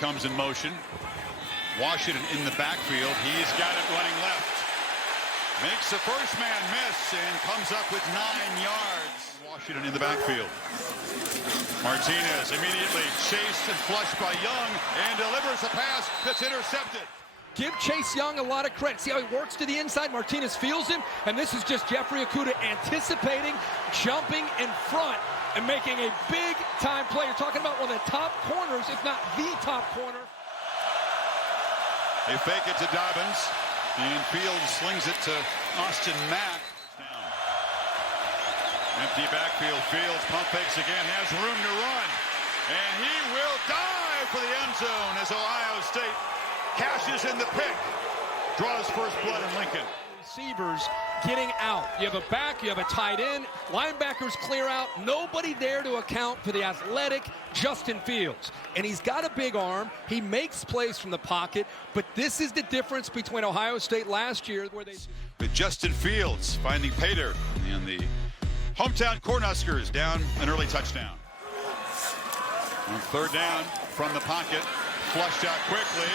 Comes in motion. Washington in the backfield. He's got it running left. Makes the first man miss and comes up with 9 yards. Washington in the backfield. Martinez immediately chased and flushed by Young and delivers a pass that's intercepted. Give Chase Young a lot of credit. See how he works to the inside? Martinez feels him, and this is just Jeffrey Okudah anticipating, jumping in front, and making a big-time play. You're talking about one of the top corners, if not the top corner. They fake it to Dobbins, and Fields slings it to Austin Mack. Down. Empty backfield. Fields pump fakes again, has room to run, and he will dive for the end zone as Ohio State cashes in the pick. Draws first blood in Lincoln. Receivers getting out. You have a back, you have a tight end, linebackers clear out, nobody there to account for the athletic Justin Fields. And he's got a big arm, he makes plays from the pocket, but this is the difference between Ohio State last year where they... With Justin Fields finding Pater, and the hometown Cornhuskers down an early touchdown. On third down from the pocket, flushed out quickly.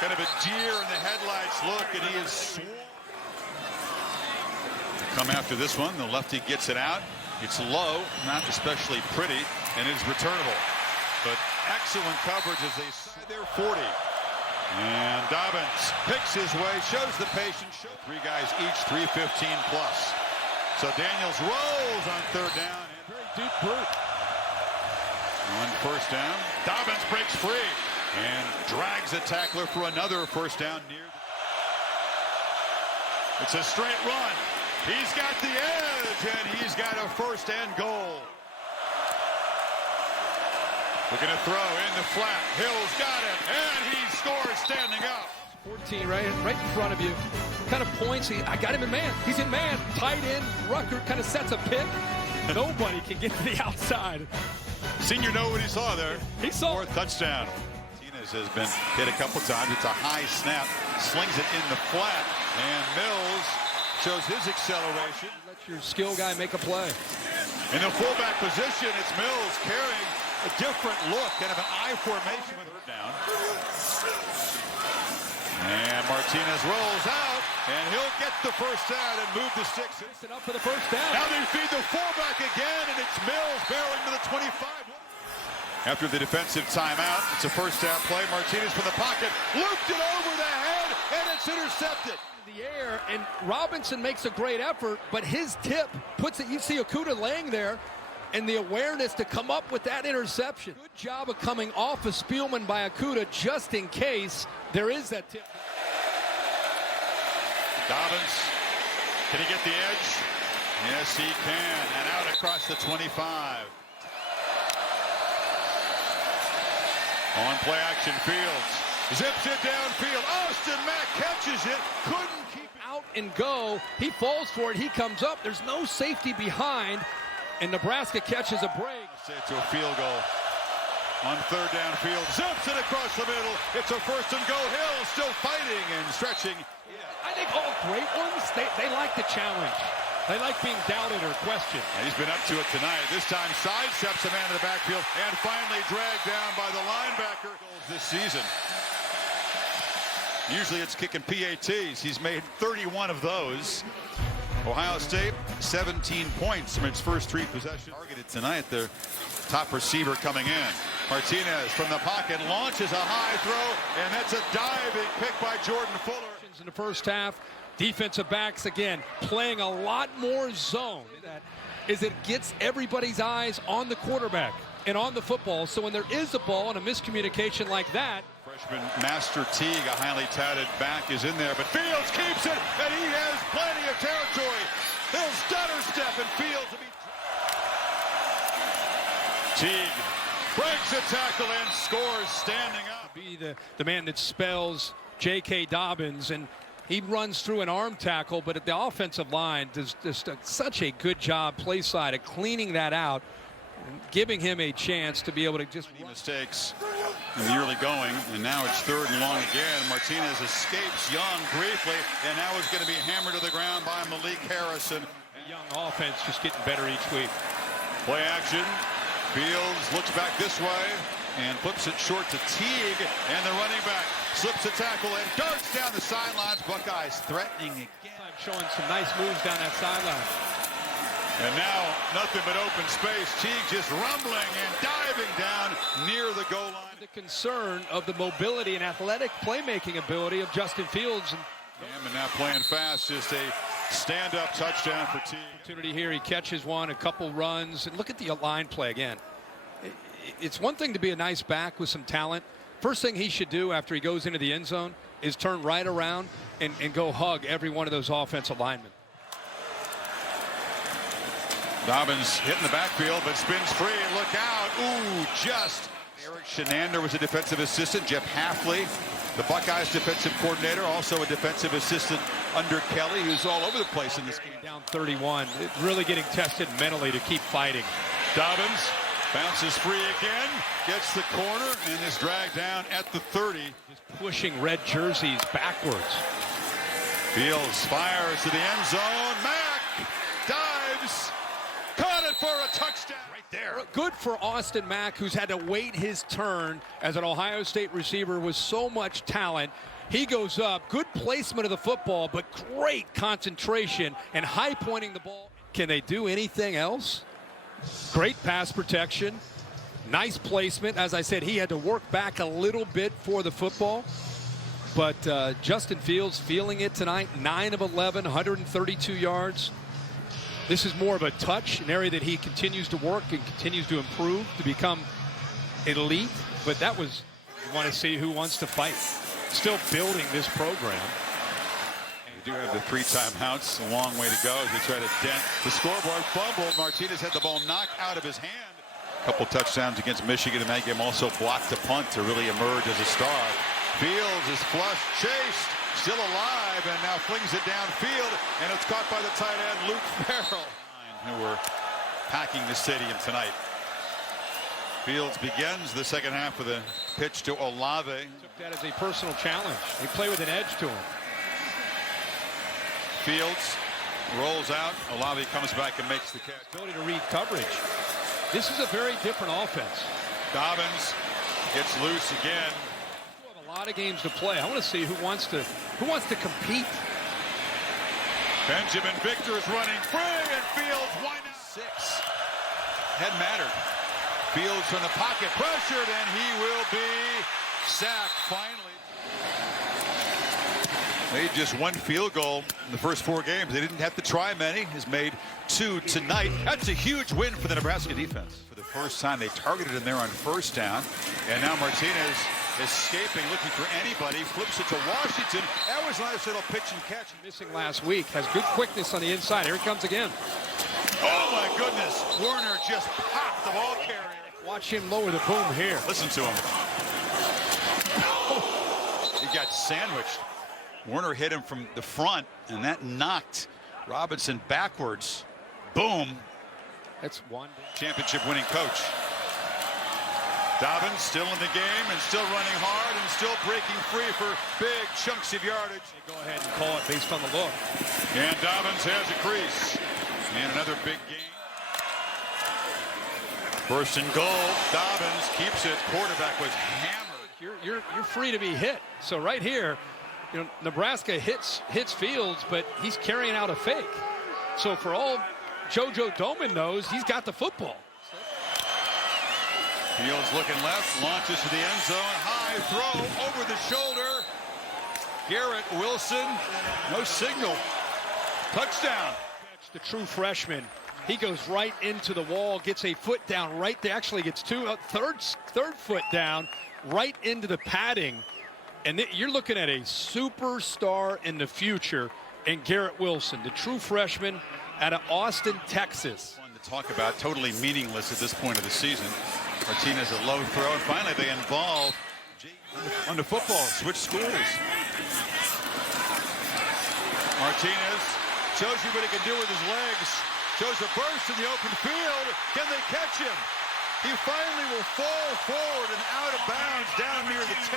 Kind of a deer in the headlights look, and he is... Come after this one, the lefty gets it out. It's low, not especially pretty, and it's returnable. But excellent coverage as they side their 40. And Dobbins picks his way, shows the patience. 3 guys each, 315 plus. So Daniels rolls on third down. And very deep brute. On first down, Dobbins breaks free and drags a tackler for another first down near the... It's a straight run. He's got the edge, and he's got a first and goal. Looking to throw in the flat. Hill's got it, and he scores standing up. 14 right in front of you. Kind of points. I got him in man. He's in man. Tight end. Rucker kind of sets a pick. Nobody can get to the outside. Senior know what he saw there. He saw. Fourth touchdown. Martinez has been hit a couple times. It's a high snap. Slings it in the flat, and Mills shows his acceleration. Let your skill guy make a play. In the fullback position, it's Mills carrying a different look, kind of an I formation with third down. And Martinez rolls out, and he'll get the first down and move the sticks. Up for the first down. Now they feed the fullback again, and it's Mills barreling to the 25. After the defensive timeout, it's a first down play. Martinez from the pocket, looped it over the head, and it's intercepted. The air, and Robinson makes a great effort, but his tip puts it, you see Okudah laying there, and the awareness to come up with that interception. Good job of coming off of Spielman by Okudah just in case there is that tip. Dobbins, can he get the edge? Yes, he can, and out across the 25. On play action, Fields zips it downfield. Austin Mack catches it, couldn't keep it. Out and go. He falls for it. He comes up. There's no safety behind, and Nebraska catches a break. To a field goal. On third down, Field zips it across the middle. It's a first and goal. Hill still fighting and stretching. I think all great ones, they like the challenge. They like being doubted or questioned. He's been up to it tonight. This time sidesteps a man in the backfield and finally dragged down by the linebacker this season. Usually it's kicking PATs. He's made 31 of those. Ohio State, 17 points from its first 3 possessions. Targeted tonight, their top receiver coming in. Martinez from the pocket launches a high throw, and that's a diving pick by Jordan Fuller. In the first half, defensive backs again playing a lot more zone. That is, it gets everybody's eyes on the quarterback and on the football. So when there is a ball and a miscommunication like that, freshman Master Teague, a highly touted back, is in there, but Fields keeps it, and he has plenty of territory. He'll stutter step, and Fields will be... Teague breaks a tackle and scores standing up. Be the man that spells J.K. Dobbins, and he runs through an arm tackle, but at the offensive line does just such a good job play side of cleaning that out and giving him a chance to be able to just run. Mistakes in the early going, and now it's third and long again. Martinez escapes Young briefly, and now is going to be hammered to the ground by Malik Harrison. Young offense just getting better each week. Play action. Fields looks back this way. and flips it short to Teague, and the running back slips a tackle and darts down the sidelines. Buckeyes threatening again. Showing some nice moves down that sideline. And now nothing but open space. Teague just rumbling and diving down near the goal line. The concern of the mobility and athletic playmaking ability of Justin Fields. And now playing fast, just a stand-up touchdown for Teague. Opportunity here, he catches one, a couple runs, and look at the line play again. It's one thing to be a nice back with some talent. First thing he should do after he goes into the end zone is turn right around and go hug every one of those offensive linemen. Dobbins hitting the backfield, but spins free. Look out. Ooh, just. Eric Shenander was a defensive assistant. Jeff Hafley, the Buckeyes defensive coordinator, also a defensive assistant under Kelly, who's all over the place in this game. Down 31, really getting tested mentally to keep fighting. Dobbins bounces free again, gets the corner, and is dragged down at the 30. Just pushing red jerseys backwards. Fields fires to the end zone. Mack dives. Caught it for a touchdown right there. Good for Austin Mack, who's had to wait his turn as an Ohio State receiver with so much talent. He goes up, good placement of the football, but great concentration and high pointing the ball. Can they do anything else? Great pass protection, nice placement. As I said, he had to work back a little bit for the football. But Justin Fields feeling it tonight, 9 of 11, 132 yards. This is more of a touch, an area that he continues to work and continues to improve to become elite. But that was, you want to see who wants to fight. Still building this program. We do have the 3 timeouts, a long way to go as we try to dent the scoreboard. Fumble. Martinez had the ball knocked out of his hand. A couple touchdowns against Michigan in that game. Also blocked a punt to really emerge as a star. Fields is flushed, chased. Still alive, and now flings it downfield, and it's caught by the tight end, Luke Farrell, who were packing the stadium tonight. Fields begins the second half with a pitch to Olave. Took that as a personal challenge. They play with an edge to him. Fields rolls out. Olave comes back and makes the catch. Ability to read coverage. This is a very different offense. Dobbins gets loose again. A lot of games to play. I want to see who wants to compete. Benjamin Victor is running free, and Fields, why not? 6. Hadn't mattered. Fields from the pocket, pressured, and he will be sacked finally. Made just 1 field goal in the first 4 games. They didn't have to try many. Has made 2 tonight. That's a huge win for the Nebraska defense. For the first time, they targeted him there on first down, and now Martinez escaping, looking for anybody, flips it to Washington. That was a nice little pitch and catch. Missing last week, has good quickness on the inside. Here he comes again. Oh my goodness, Werner just popped the ball carrier. Watch him lower the boom here. Listen to him. He got sandwiched. Werner hit him from the front, and that knocked Robinson backwards. Boom. That's one. Championship winning coach. Dobbins still in the game and still running hard and still breaking free for big chunks of yardage. Go ahead and call it based on the look. And Dobbins has a crease. And another big gain. First and goal. Dobbins keeps it. Quarterback was hammered. You're free to be hit. So right here, you know, Nebraska hits Fields, but he's carrying out a fake. So for all J.K Dobbins knows, he's got the football. Fields looking left, launches to the end zone. High throw over the shoulder. Garrett Wilson, no signal. Touchdown. The true freshman. He goes right into the wall, gets a foot down right there. Actually gets third foot down right into the padding. And you're looking at a superstar in the future in Garrett Wilson, the true freshman out of Austin, Texas. One to talk about, totally meaningless at this point of the season. Martinez a low throw, and finally they involve on the football, switch schools. Martinez shows you what he can do with his legs. Shows a burst in the open field. Can they catch him? He finally will fall forward and out of bounds down near the 10.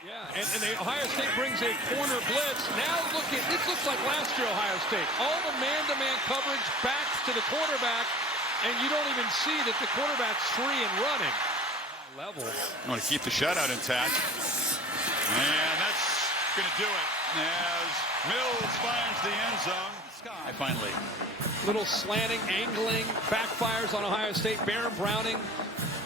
Yeah, and the Ohio State brings a corner blitz. Now look at, this looks like last year Ohio State. All the man-to-man coverage back to the quarterback, and you don't even see that the quarterback's free and running. level. I want to keep the shutout intact. And that's going to do it as Mills finds the end zone. Finally. Little slanting, angling, backfires on Ohio State. Baron Browning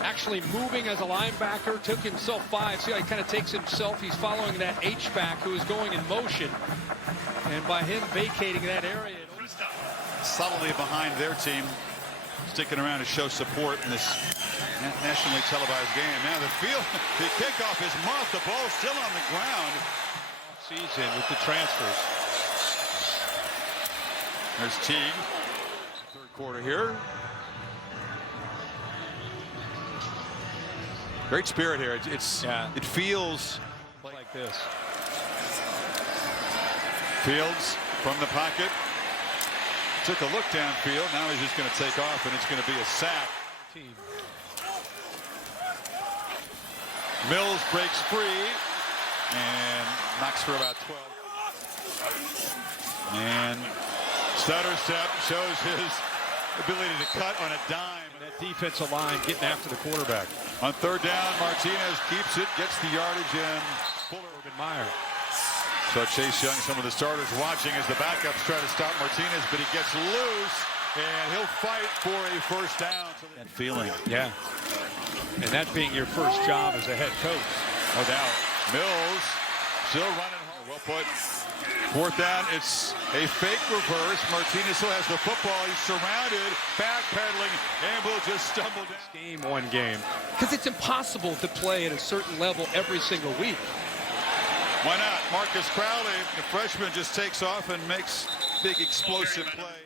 actually moving as a linebacker, took himself 5. See how he kind of takes himself. He's following that H-back who is going in motion. And by him vacating that area. Subtly behind their team, sticking around to show support in this nationally televised game. Now the kickoff is muffed. The ball still on the ground. Season with the transfers. There's Teague. Third quarter here. Great spirit here. It feels like this. Fields from the pocket. Took a look downfield. Now he's just going to take off, and it's going to be a sack. Mills breaks free and knocks for about 12. And stutter step shows his ability to cut on a dime. That defensive line getting after the quarterback. On third down, Martinez keeps it, gets the yardage in. Fuller Meyer. So Chase Young, some of the starters watching as the backups try to stop Martinez, but he gets loose, and he'll fight for a first down. That feeling. Yeah. And that being your first job as a head coach. No doubt. Mills still running home. Well put. Fourth down, it's a fake reverse. Martinez still has the football. He's surrounded, backpedaling, and will just stumble down. Game, one game. Because it's impossible to play at a certain level every single week. Why not? Marcus Crowley, the freshman, just takes off and makes big explosive play.